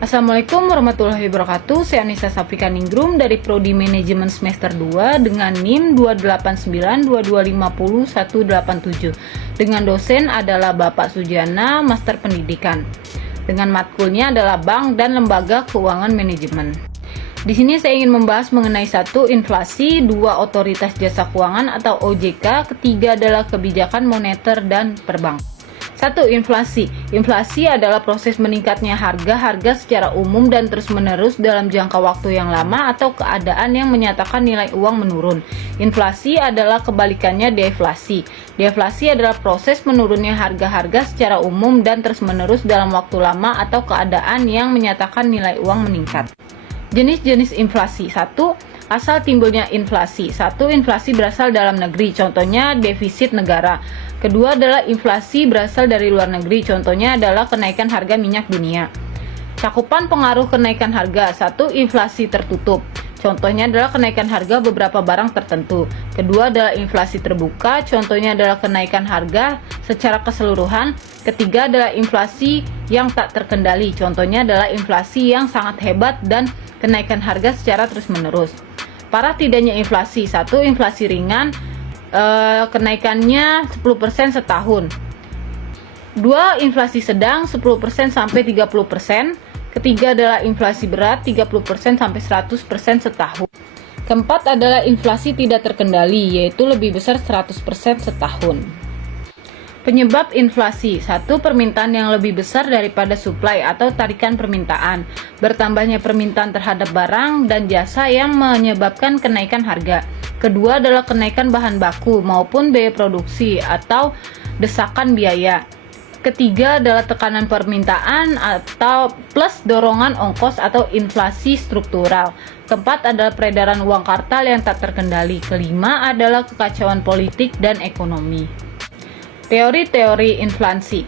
Assalamualaikum warahmatullahi wabarakatuh. Saya Anissa Safrika Ningrum dari Prodi Manajemen Semester 2 dengan NIM 28922501187. Dengan dosen adalah Bapak Sujana, Master Pendidikan. Dengan matkulnya adalah Bank dan Lembaga Keuangan Manajemen. Di sini saya ingin membahas mengenai 1. Inflasi, 2. Otoritas Jasa Keuangan atau OJK, ketiga adalah kebijakan moneter dan perbankan. 1. Inflasi. Inflasi adalah proses meningkatnya harga-harga secara umum dan terus-menerus dalam jangka waktu yang lama atau keadaan yang menyatakan nilai uang menurun. Inflasi adalah kebalikannya deflasi. Deflasi adalah proses menurunnya harga-harga secara umum dan terus-menerus dalam waktu lama atau keadaan yang menyatakan nilai uang meningkat. Jenis-jenis inflasi. 1. Asal timbulnya inflasi. 1. Inflasi berasal dalam negeri, contohnya defisit negara. Kedua adalah inflasi berasal dari luar negeri, contohnya adalah kenaikan harga minyak dunia. Cakupan pengaruh kenaikan harga. 1. Inflasi tertutup, contohnya adalah kenaikan harga beberapa barang tertentu. Kedua adalah inflasi terbuka, contohnya adalah kenaikan harga secara keseluruhan. Ketiga adalah inflasi yang tak terkendali, contohnya adalah inflasi yang sangat hebat dan kenaikan harga secara terus-menerus. Parah tidaknya inflasi. 1. Inflasi ringan, kenaikannya 10% setahun. 2. Inflasi sedang 10% sampai 30%. Ketiga adalah inflasi berat 30% sampai 100% setahun. Keempat adalah inflasi tidak terkendali, yaitu lebih besar 100% setahun. Penyebab inflasi. 1. Permintaan yang lebih besar daripada suplai atau tarikan permintaan. Bertambahnya permintaan terhadap barang dan jasa yang menyebabkan kenaikan harga. Kedua adalah kenaikan bahan baku maupun biaya produksi atau desakan biaya. Ketiga adalah tekanan permintaan atau plus dorongan ongkos atau inflasi struktural. Keempat adalah peredaran uang kartal yang tak terkendali. Kelima adalah kekacauan politik dan ekonomi. Teori-teori inflasi.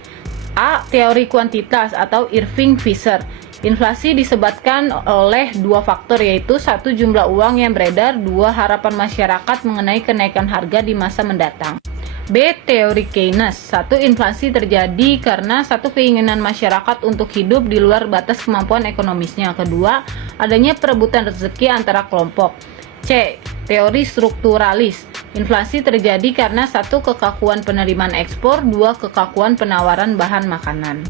A. Teori kuantitas atau Irving-Fisher. Inflasi disebabkan oleh dua faktor, yaitu 1. Jumlah uang yang beredar, 2. Harapan masyarakat mengenai kenaikan harga di masa mendatang. B. Teori Keynes. 1. Inflasi terjadi karena 1. Keinginan masyarakat untuk hidup di luar batas kemampuan ekonomisnya. Kedua, adanya perebutan rezeki antara kelompok. C. Teori strukturalis. Inflasi terjadi karena 1. Kekakuan penerimaan ekspor, 2. Kekakuan penawaran bahan makanan.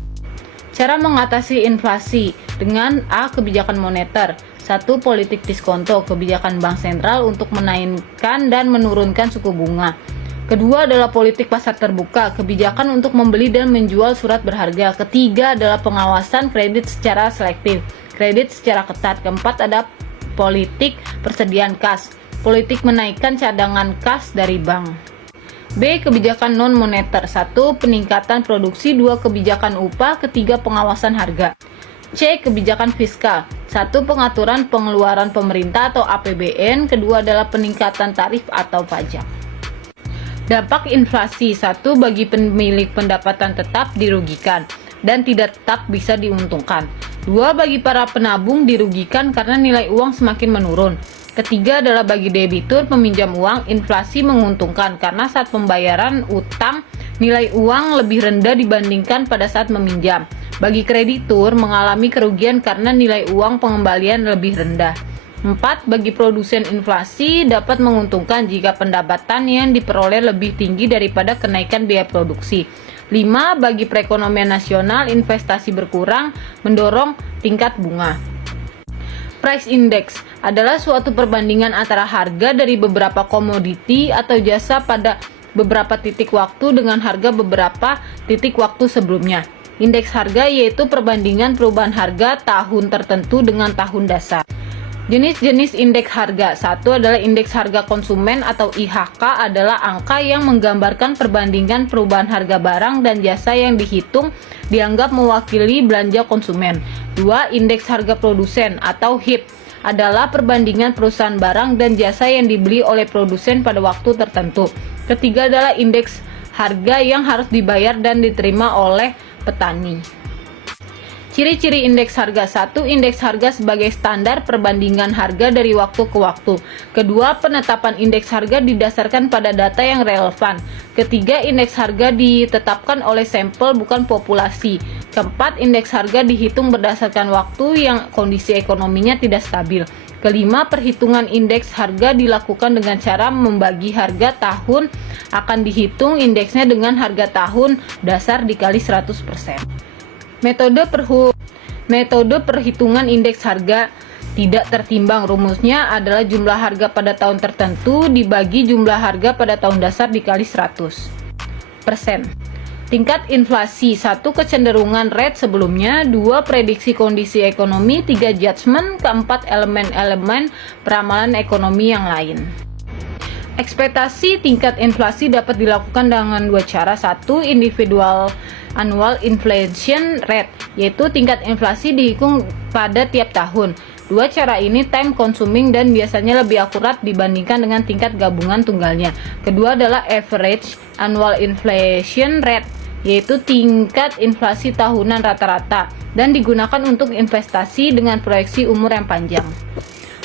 Cara mengatasi inflasi dengan A. Kebijakan moneter. 1. Politik diskonto, kebijakan bank sentral untuk menaikkan dan menurunkan suku bunga. Kedua adalah politik pasar terbuka, kebijakan untuk membeli dan menjual surat berharga. Ketiga adalah pengawasan kredit secara selektif, kredit secara ketat. Keempat ada politik persediaan kas, politik menaikkan cadangan kas dari bank. B. Kebijakan non-moneter. 1. Peningkatan produksi, 2. Kebijakan upah, ketiga pengawasan harga. C. Kebijakan fiskal. 1. Pengaturan pengeluaran pemerintah atau APBN, kedua adalah peningkatan tarif atau pajak. Dampak inflasi. 1. Bagi pemilik pendapatan tetap dirugikan dan tidak tetap bisa diuntungkan. 2. Bagi para penabung dirugikan karena nilai uang semakin menurun. Ketiga adalah bagi debitur peminjam uang, inflasi menguntungkan karena saat pembayaran utang nilai uang lebih rendah dibandingkan pada saat meminjam. Bagi kreditur mengalami kerugian karena nilai uang pengembalian lebih rendah. 4. Bagi produsen inflasi dapat menguntungkan jika pendapatan yang diperoleh lebih tinggi daripada kenaikan biaya produksi. 5. Bagi perekonomian nasional investasi berkurang mendorong tingkat bunga. Price index adalah suatu perbandingan antara harga dari beberapa komoditi atau jasa pada beberapa titik waktu dengan harga beberapa titik waktu sebelumnya. Indeks harga yaitu perbandingan perubahan harga tahun tertentu dengan tahun dasar. Jenis-jenis indeks harga. 1. adalah indeks harga konsumen atau IHK, adalah angka yang menggambarkan perbandingan perubahan harga barang dan jasa yang dihitung dianggap mewakili belanja konsumen. 2. Indeks harga produsen atau HIP adalah perbandingan perusahaan barang dan jasa yang dibeli oleh produsen pada waktu tertentu. Ketiga adalah indeks harga yang harus dibayar dan diterima oleh petani. Ciri-ciri indeks harga. 1. Indeks harga sebagai standar perbandingan harga dari waktu ke waktu. Kedua, penetapan indeks harga didasarkan pada data yang relevan. Ketiga, indeks harga ditetapkan oleh sampel bukan populasi. Keempat, indeks harga dihitung berdasarkan waktu yang kondisi ekonominya tidak stabil. Kelima, perhitungan indeks harga dilakukan dengan cara membagi harga tahun akan dihitung indeksnya dengan harga tahun dasar dikali 100%. Metode perhitungan indeks harga tidak tertimbang. Rumusnya adalah jumlah harga pada tahun tertentu dibagi jumlah harga pada tahun dasar dikali 100%. Tingkat inflasi. 1. Kecenderungan rate sebelumnya. 2. Prediksi kondisi ekonomi. 3. Judgement. Keempat, elemen-elemen peramalan ekonomi yang lain. Ekspektasi tingkat inflasi dapat dilakukan dengan dua cara. 1. Individual annual inflation rate, yaitu tingkat inflasi dihitung pada tiap tahun. Dua cara ini time consuming dan biasanya lebih akurat dibandingkan dengan tingkat gabungan tunggalnya. Kedua adalah average annual inflation rate, yaitu tingkat inflasi tahunan rata-rata dan digunakan untuk investasi dengan proyeksi umur yang panjang.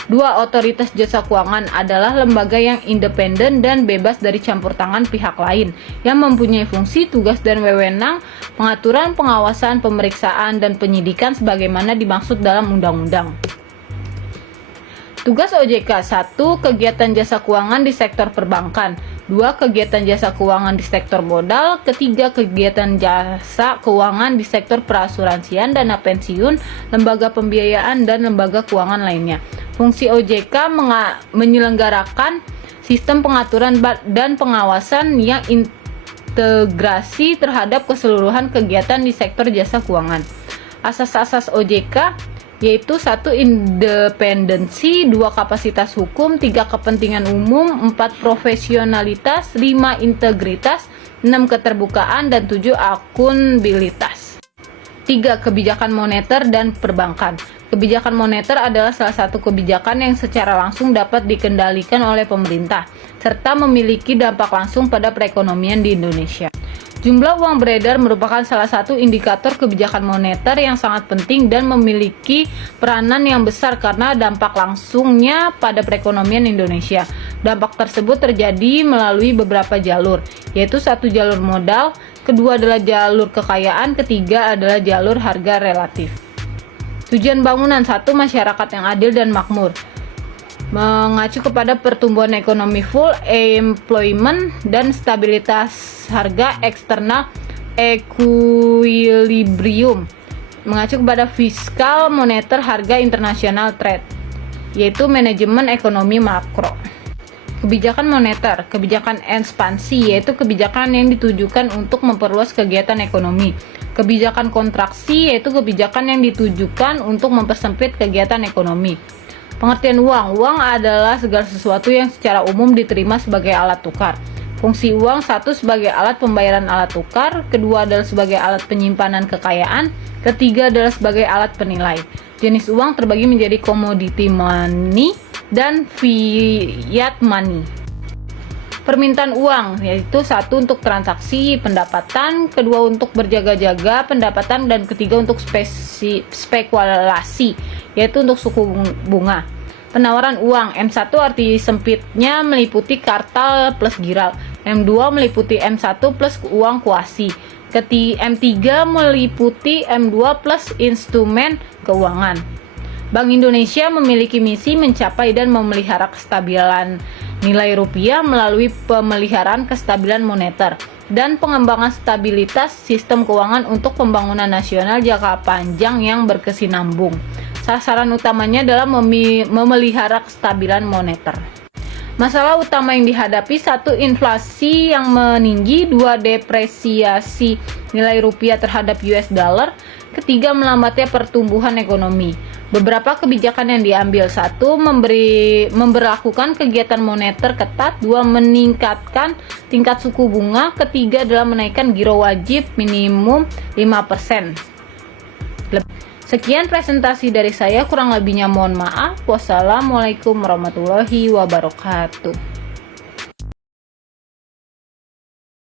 2. Otoritas jasa keuangan adalah lembaga yang independen dan bebas dari campur tangan pihak lain, yang mempunyai fungsi, tugas, dan wewenang pengaturan, pengawasan, pemeriksaan, dan penyidikan sebagaimana dimaksud dalam undang-undang. Tugas OJK. 1. Kegiatan jasa keuangan di sektor perbankan. 2. Kegiatan jasa keuangan di sektor modal. 3. Kegiatan jasa keuangan di sektor perasuransian, dana pensiun, lembaga pembiayaan, dan lembaga keuangan lainnya. Fungsi OJK menyelenggarakan sistem pengaturan dan pengawasan yang integrasi terhadap keseluruhan kegiatan di sektor jasa keuangan. Asas-asas OJK yaitu 1. Independensi, 2. Kapasitas hukum, 3. Kepentingan umum, 4. Profesionalitas, 5. Integritas, 6. Keterbukaan, dan 7. Akuntabilitas. 3. Kebijakan moneter dan perbankan. Kebijakan moneter adalah salah satu kebijakan yang secara langsung dapat dikendalikan oleh pemerintah, serta memiliki dampak langsung pada perekonomian di Indonesia. Jumlah uang beredar merupakan salah satu indikator kebijakan moneter yang sangat penting dan memiliki peranan yang besar karena dampak langsungnya pada perekonomian Indonesia. Dampak tersebut terjadi melalui beberapa jalur, yaitu 1. Jalur modal, kedua adalah jalur kekayaan, ketiga adalah jalur harga relatif. Tujuan bangunan. 1. Masyarakat yang adil dan makmur, mengacu kepada pertumbuhan ekonomi, full employment, dan stabilitas harga eksternal equilibrium, mengacu kepada fiskal moneter harga internasional trade, yaitu manajemen ekonomi makro. Kebijakan moneter. Kebijakan ekspansi, yaitu kebijakan yang ditujukan untuk memperluas kegiatan ekonomi. Kebijakan kontraksi, yaitu kebijakan yang ditujukan untuk mempersempit kegiatan ekonomi. Pengertian uang. Uang adalah segala sesuatu yang secara umum diterima sebagai alat tukar. Fungsi uang. 1. Sebagai alat pembayaran alat tukar. Kedua adalah sebagai alat penyimpanan kekayaan. Ketiga adalah sebagai alat penilai. Jenis uang terbagi menjadi commodity money dan fiat money. Permintaan uang, yaitu 1. Untuk transaksi pendapatan, kedua untuk berjaga-jaga pendapatan, dan ketiga untuk spekulasi, yaitu untuk suku bunga. Penawaran uang. M1 arti sempitnya meliputi kartal plus giral. M2 meliputi M1 plus uang kuasi. M3 meliputi M2 plus instrumen keuangan. Bank Indonesia memiliki misi mencapai dan memelihara kestabilan nilai rupiah melalui pemeliharaan kestabilan moneter dan pengembangan stabilitas sistem keuangan untuk pembangunan nasional jangka panjang yang berkesinambung. Sasaran utamanya adalah memelihara kestabilan moneter. Masalah utama yang dihadapi: 1. Inflasi yang meninggi. 2. Depresiasi nilai rupiah terhadap US dollar. Ketiga, melambatnya pertumbuhan ekonomi. Beberapa kebijakan yang diambil: 1. Memberlakukan kegiatan moneter ketat. 2. Meningkatkan tingkat suku bunga. Ketiga adalah menaikkan giro wajib minimum 5%. Sekian presentasi dari saya, kurang lebihnya mohon maaf. Wassalamualaikum warahmatullahi wabarakatuh.